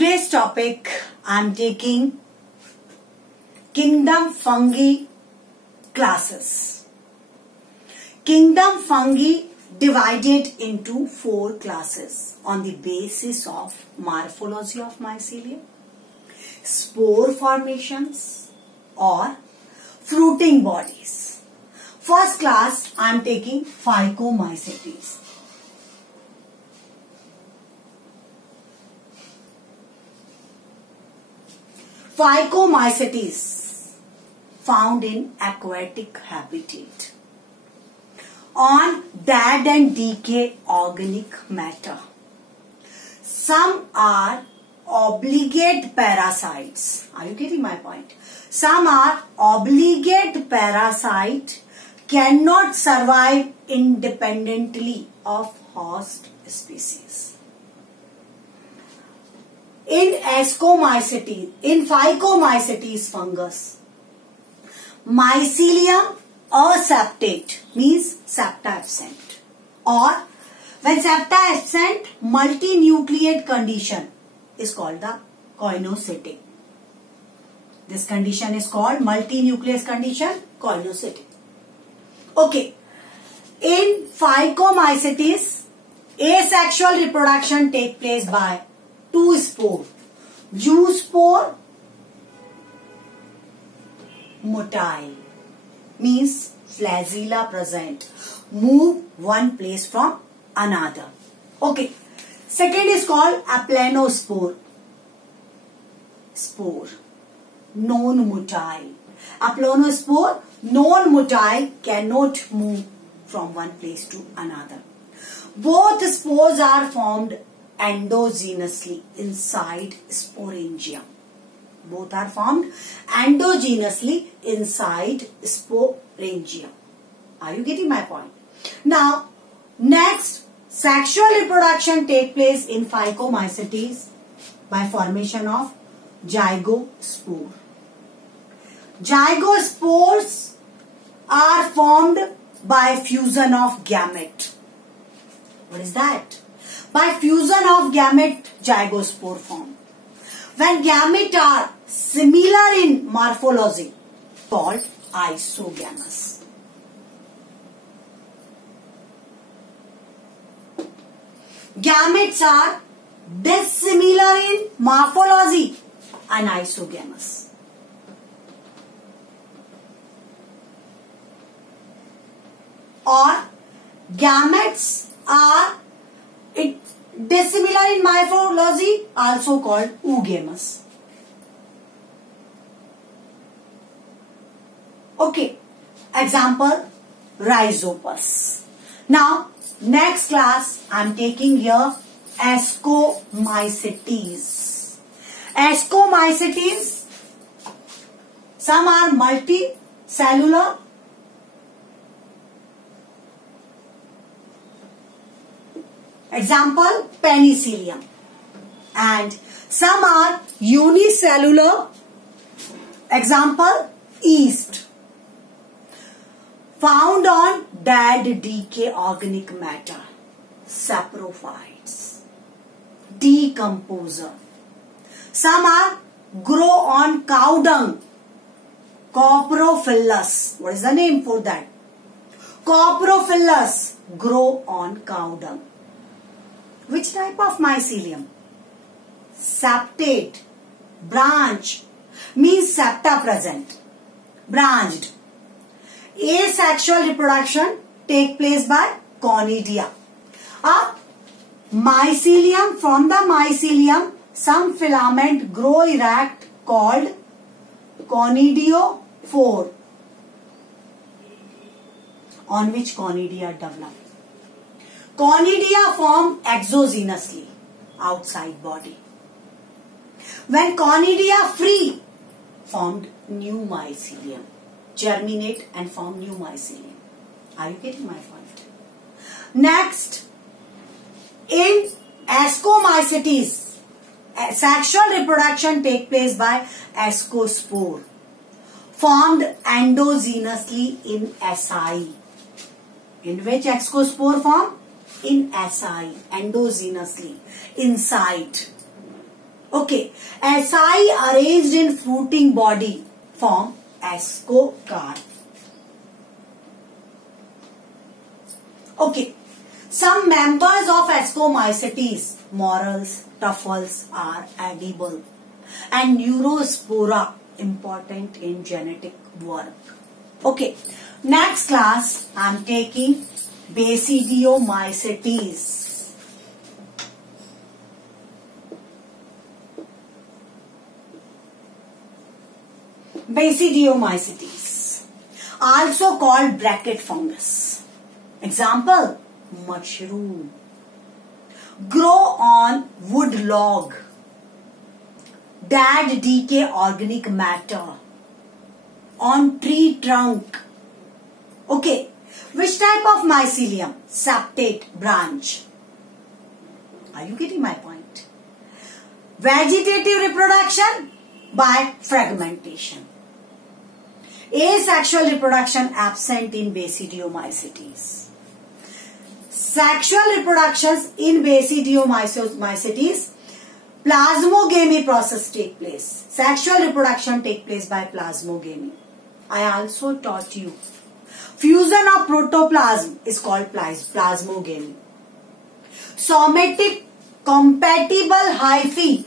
today's topic, I'm taking Kingdom Fungi classes. Kingdom Fungi divided into 4 classes on the basis of morphology of mycelium, spore formations or fruiting bodies. First class, I'm taking Phycomycetes. Phycomycetes found in aquatic habitat on dead and decay organic matter. Some are obligate parasites. Are you getting my point? Some are obligate parasite, cannot survive independently of host species. In Phycomycetes fungus, mycelium aseptate means septa absent, or when septa absent, multinucleate condition is called the koinocytic. This condition is called multinuclease condition, koinocytic. Okay, in Phycomycetes, asexual reproduction take place by 2 spore, zoospore, motile means flagella present, move one place from another. Okay, second is called aplanospore, spore, non-motile. Aplanospore, non-motile, cannot move from one place to another. Both spores are formed endogenously inside sporangium. Both are formed endogenously inside sporangium. Are you getting my point? Now, next, sexual reproduction take place in Phycomycetes by formation of zygospore. Zygospores are formed by fusion of gamete. What is that? By fusion of gamete, zygospore form. When gametes are similar in morphology, called isogamous. Gametes are dissimilar in morphology and isogamous. Or gametes are dissimilar in morphology, also called oogamous. Okay, example, Rhizopus. Now, next class, I am taking here Ascomycetes. Ascomycetes, some are multicellular, example, penicillium, and some are unicellular, example, yeast, found on dead decay organic matter, saprophytes, decomposer. Some are grow on cow dung, coprophilus. What is the name for that? Coprophilus, grow on cow dung. Which type of mycelium? Septate, branch, means septa present, branched. Asexual reproduction take place by conidia. Mycelium, from the mycelium, some filament grow erect called conidiophore, on which conidia develop. Conidia form exogenously, outside body. When conidia free, formed new mycelium, germinate and form new mycelium. Are you getting my point? Next, in Ascomycetes, sexual reproduction take place by ascospore, formed endogenously in asci. In which ascospore form? In asci, endogenously, inside. Okay, SI arranged in fruiting body form ascocarp. Okay, some members of Ascomycetes, morels, truffles are edible, and Neurospora important in genetic work. Okay, next class I am taking Basidiomycetes. Basidiomycetes, also called bracket fungus. Example, mushroom. Grow on wood log. Dead decay organic matter. On tree trunk. Okay, which type of mycelium? Septate branch. Are you getting my point? Vegetative reproduction by fragmentation. Asexual reproduction absent in Basidiomycetes. Sexual reproductions in Basidiomycetes, plasmogamy process take place. Sexual reproduction take place by plasmogamy. I also taught you fusion of protoplasm is called plasmogamy. Somatic compatible hyphae,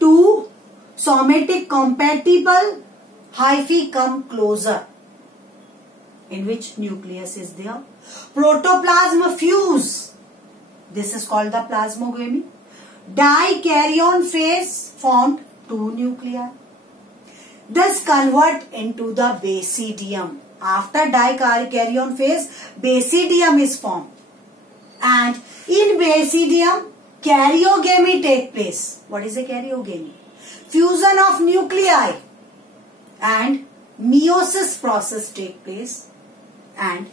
two somatic compatible hyphae come closer, in which nucleus is there. Protoplasm fuse, this is called the plasmogamy. Dikaryon phase formed two nuclei. This convert into the basidium. After dikaryon phase, basidium is formed, and in basidium karyogamy take place. What is a karyogamy? Fusion of nuclei and meiosis process take place, and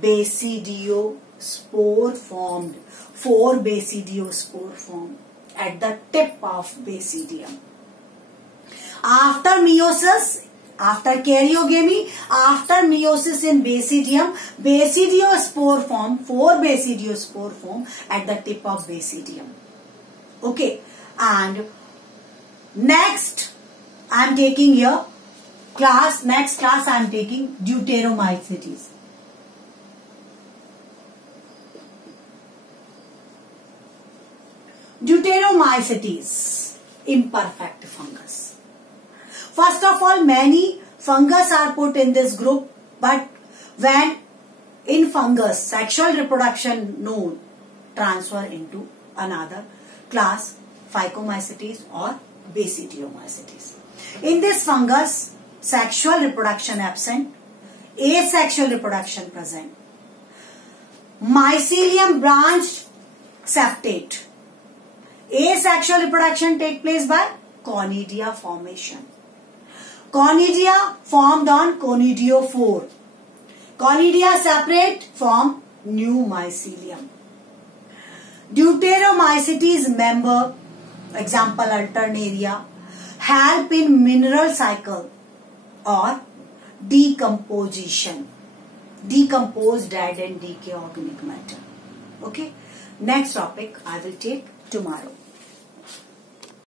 basidiospore formed. 4 basidiospore formed at the tip of basidium. After meiosis, after karyogamy, after meiosis in basidium, basidiospore form, 4 basidiospore form at the tip of basidium. Okay, and next I am taking here next class I am taking Deuteromycetes. Deuteromycetes, imperfect fungus. First of all, many fungus are put in this group, but when in fungus sexual reproduction known, transfer into another class, Phycomycetes or Basidiomycetes. In this fungus, sexual reproduction absent, asexual reproduction present. Mycelium branched septate. Asexual reproduction take place by conidia formation. Conidia formed on conidiophore. Conidia separate, form new mycelium. Deuteromycetes member, example Alternaria, help in mineral cycle or decomposition. Decompose dead and decay organic matter. Okay. Next topic I will take tomorrow.